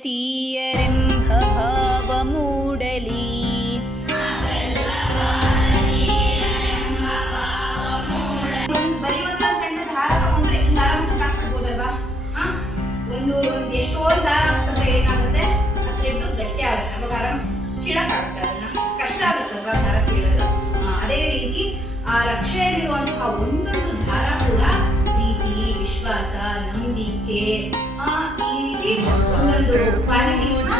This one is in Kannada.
ಭಾರತೀಯರೆಂಬ ಭಾವ ಮೂಡಲಿ. ಬರೀ ಒಂದು ಸಣ್ಣ ದಾರ ತಗೊಂಡ್ರೆ ಈ ದಾರ ಹಾಕ್ಬೋದಲ್ವಾ? ಒಂದು ಎಷ್ಟೋ ದಾರ ಹಾಕಿದ್ರೆ ಏನಾಗುತ್ತೆ, ಆ ಥ್ರೆಡ್ ಗಟ್ಟಿ ಆಗುತ್ತೆ, ಅವಾಗ ಆರಾಮ್ ಕೀಳಕ್ಕಾಗುತ್ತೆ, ಅದನ್ನ ಕಷ್ಟ ಆಗುತ್ತಲ್ವಾ ದಾರ ಕೀಳೋದು. ಅದೇ ರೀತಿ ಆ ರಕ್ಷೆಯಲ್ಲಿರುವಂತಹ ಒಂದೊಂದು ದಾರ ಕೂಡ ಪ್ರೀತಿ, ವಿಶ್ವಾಸ, ನಂಬಿಕೆ, ಈ ರೀತಿ ಒಂದೊಂದು ಕ್ವಾಲಿಟೀಸ್ನ